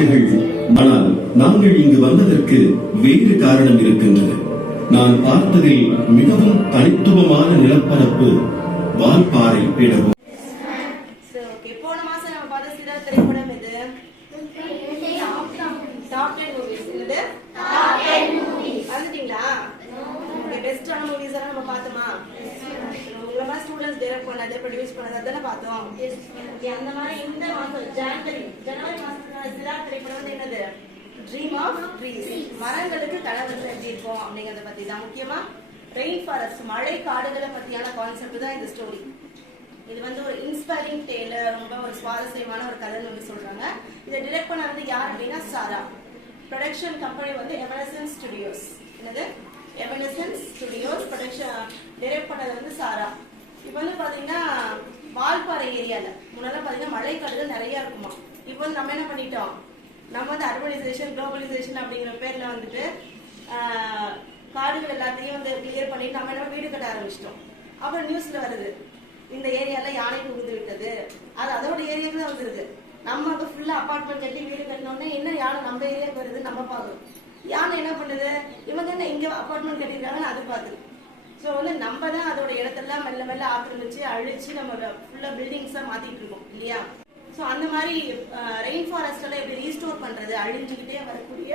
நாடுகள் ஆனால் நாங்கள் இங்கு வந்ததற்கு வேறு காரணம் இருக்கின்றது. நான் பார்த்ததில் மிகவும் தனித்துவமான நிலப்பரப்பு வால்பாறை ஓகே பெஸ்டான மூவிஸ் எல்லாம் நம்ம பார்த்தோமா? உங்களை மாதிரி ஸ்டூடெண்ட்ஸ் டைரக்ட் பண்ணது ப்ரொடியூஸ் பண்ணது அதெல்லாம் பார்த்தோம். அந்த மாதிரி இந்த மாசம் ஜனவரி ஜனவரி மாசத்துல திரைப்படம் வந்து என்னது? ட்ரீம் ஆஃப் ட்ரீஸ் மரங்களுக்கு கனவு எப்படி அப்படிங்கறத பத்தி தான். முக்கியமா ரெயின் ஃபாரஸ்ட் மழை காடுகளை பத்தியான கான்செப்ட் தான் இந்த ஸ்டோரி இது வந்து ஒரு இன்ஸ்பைரிங் டேல ரொம்ப ஒரு சுவாரஸ்யமான ஒரு கதைன்னு வந்து சொல்றாங்க. இதை டிரெக்ட் பண்ண வந்து யார் அப்படின்னா சாரா. ப்ரொடக்ஷன் கம்பெனி வந்து எவனசன்ஸ் ஸ்டுடியோஸ் என்னது? எவனசன்ஸ் ஸ்டுடியோஸ் ப்ரொடக்ஷன் டிரெக்ட் பண்ணது வந்து சாரா. இப்போ வந்து பாத்தீங்கன்னா வால்பாறை ஏரியால. முன்னெல்லாம் பாத்தீங்கன்னா மழைக்காடுகள் நிறைய இருக்குமா? இப்போ வந்து நம்ம என்ன பண்ணிட்டோம்? நம்ம வந்து அர்பனைசேஷன் குளோபலைசேஷன் அப்படிங்கிற பேர்ல வந்துட்டு காடுகள் எல்லாத்தையும் வந்து கிளியர் பண்ணிட்டு நம்ம என்ன வீடு கட்ட ஆரம்பிச்சிட்டோம். அப்புறம் நியூஸ்ல வருது இந்த ஏரியால யானை புகுந்து விட்டது. அது அதோட ஏரியாவுக்கு தான் வந்துருது நம்ம அங்க ஃபுல்லா அப்பார்ட்மெண்ட் கட்டி வீடு கட்டினோடனே என்ன யானை நம்ம ஏரியாவுக்கு வருது நம்ம பார்க்கணும். யானை என்ன பண்ணுது? இவங்க என்ன இங்க அப்பார்ட்மெண்ட் கட்டியிருக்காங்கன்னு அது பார்க்குது. ஸோ வந்து நம்ம தான் அதோட இடத்தெல்லாம் மெல்ல மெல்ல ஆக்கிரமிச்சு அழிச்சு நம்ம ஃபுல்லாக பில்டிங்ஸாக மாற்றிட்டு இருக்கோம் இல்லையா? ஸோ அந்த மாதிரி ரெயின் ஃபாரஸ்ட் எல்லாம் எப்படி ரீஸ்டோர் பண்ணுறது அழிஞ்சுக்கிட்டே வரக்கூடிய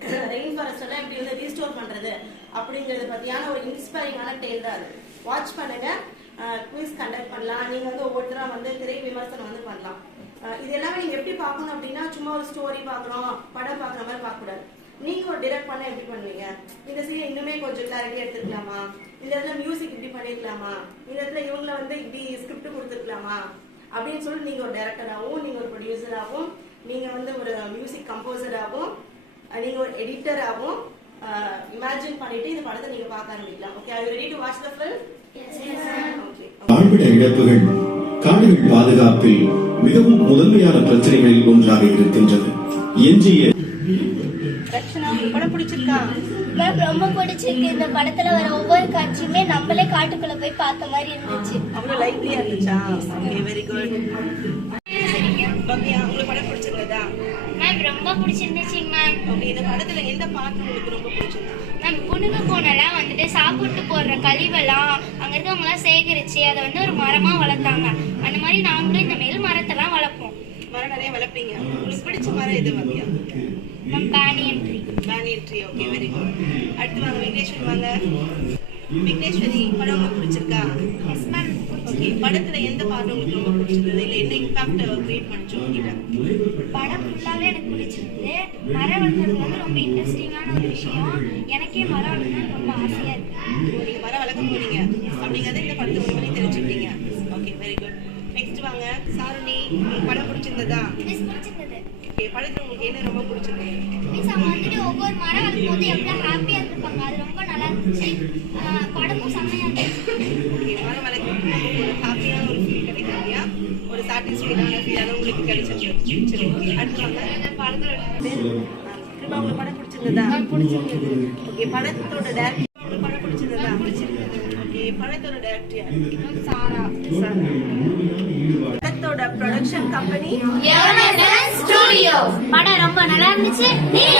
ரெயின் ஃபாரஸ்ட் எல்லாம் எப்படி வந்து ரீஸ்டோர் பண்ணுறது அப்படிங்கறத பத்தியான ஒரு இன்ஸ்பைரிங்கான டெய்ல் தான் அது. வாட்ச் பண்ணுங்க. குவிஸ் கண்டக்ட் பண்ணலாம். நீங்கள் வந்து ஒவ்வொருத்தராக வந்து திரை விமர்சனம் வந்து பண்ணலாம். இது எல்லாமே நீங்க எப்படி பார்க்கணும் அப்படின்னா சும்மா ஒரு ஸ்டோரி பார்க்குறோம் படம் பார்க்குற மாதிரி பார்க்கக்கூடாது. நீங்க ஒரு டிரெக்ட் பண்ண எப்படி பண்ணுவீங்க? இந்த சீன் இன்னுமே கொஞ்சம் கிளாரிட்டி எடுத்துக்கலாமா? இந்த இடத்துல மியூசிக் இப்படி பண்ணிருக்கலாமா? இந்த இடத்துல இவங்கள வந்து இப்படி ஸ்கிரிப்ட் கொடுத்துருக்கலாமா? அப்படின்னு சொல்லி நீங்க ஒரு டைரக்டராகவும் நீங்க ஒரு ப்ரொடியூசராகவும் நீங்க வந்து ஒரு மியூசிக் கம்போசராகவும் நீங்க ஒரு எடிட்டராகவும் இமேஜின் பண்ணிட்டு இந்த படத்தை நீங்க பார்க்க ஆரம்பிக்கலாம். Okay I ready to watch the film okay வாழ்விட இழப்புகள் காடுகள் பாதுகாப்பில் மிகவும் முதன்மையான பிரச்சனைகளில் ஒன்றாக இருக்கின்றது எஞ்சிய. ரக்ஷனா உங்களுக்கு படம் பிடிச்சிருக்கா? மேம் ரொம்ப பிடிச்சிருக்கு. இந்த படத்துல வர ஒவ்வொரு காட்சியுமே நம்மளே காட்டுக்குள்ள போய் பார்த்த மாதிரி இருந்துச்சு. அவ்வளவு லைவ்லியா இருந்துச்சா? ஓகே வெரி குட் பவ்யா உங்களுக்கு படம் பிடிச்சிருந்ததா? மேம் ரொம்ப பிடிச்சிருந்துச்சுங்க மேம் ஓகே இந்த படத்துல எந்த பாட்டு உங்களுக்கு ரொம்ப பிடிச்சிருந்தது மேம் புனுகு போனெல்லாம் வந்துட்டு சாப்பிட்டு போடுற கழிவெல்லாம் அங்க இருக்கவங்கலாம் சேகரிச்சு அதை வந்து ஒரு மரமா வளர்த்தாங்க. அந்த மாதிரி நாங்களும் இந்த மேல் மரத்தெல்லாம் வளர்ப்போம். மரம் நிறைய வளர்ப்பீங்க. உங்களுக்கு பிடிச்ச மரம் எது ma'am banyan tree banyan tree okay very good அடுத்து வாங்க விக்னேஸ்வரி வாங்க. விக்னேஸ்வரி படம் உங்களுக்கு பிடிச்சிருக்கா? எஸ் மேம் ஓகே படத்துல எந்த பாட்டு உங்களுக்கு ரொம்ப பிடிச்சிருந்தது? இல்ல என்ன இம்பாக்ட் கிரியேட் பண்ணுச்சு உங்ககிட்ட? படம் ஃபுல்லாவே எனக்கு பிடிச்சிருந்தது. மரம் வளர்க்குறது வந்து ரொம்ப இன்ட்ரெஸ்டிங்கான ஒரு விஷயம். எனக்கே மரம் வளர்க்கணும்னு ரொம்ப ஆசையா இருக்கு. ஓ, நீங்க மரம் வளர்க்க போறீங்க. அப்படிங்கறத இந்த படத்தை மூலமா தெரிஞ்சுக்கிட்டீங்க? ஓகே வெரி குட் நெக்ஸ்ட் வாங்க. சாருணி உங்களுக்கு படம் பிடிச்சிருந்ததா? மிஸ் பிடிச்சிருந்தது. ஓகே படத்துல உங்களுக்கு என்ன ரொம்ப பிடிச்சிருந்தது மீன்ஸ் அவங்க வந்துட்டு ஒவ்வொரு மரம் வளர்க்கும் போது எவ்வளோ ஹாப்பியாக இருந்திருப்பாங்க. அது ரொம்ப நல்லா இருந்துச்சு. படமும் செம்மையாக இருந்துச்சு. ஓகே மரம் வளர்க்கறது ஒரு ஹாப்பியான ஒரு ஃபீல் கிடைக்கும் இல்லையா ஒரு சாட்டிஸ்ஃபைடான ஃபீல் அது உங்களுக்கு கிடைச்சிருக்கு. சரி ஓகே அடுத்து வாங்க. படத்தோட கிருபா உங்களுக்கு படம் பிடிச்சிருந்ததா? பிடிச்சிருந்தது. ஓகே படத்தோட டேரக்டர் படத்தோட ப்ரொடக்ஷன் கம்பெனி ஸ்டுடியோ படம் ரொம்ப நல்லா இருந்துச்சு. நீங்க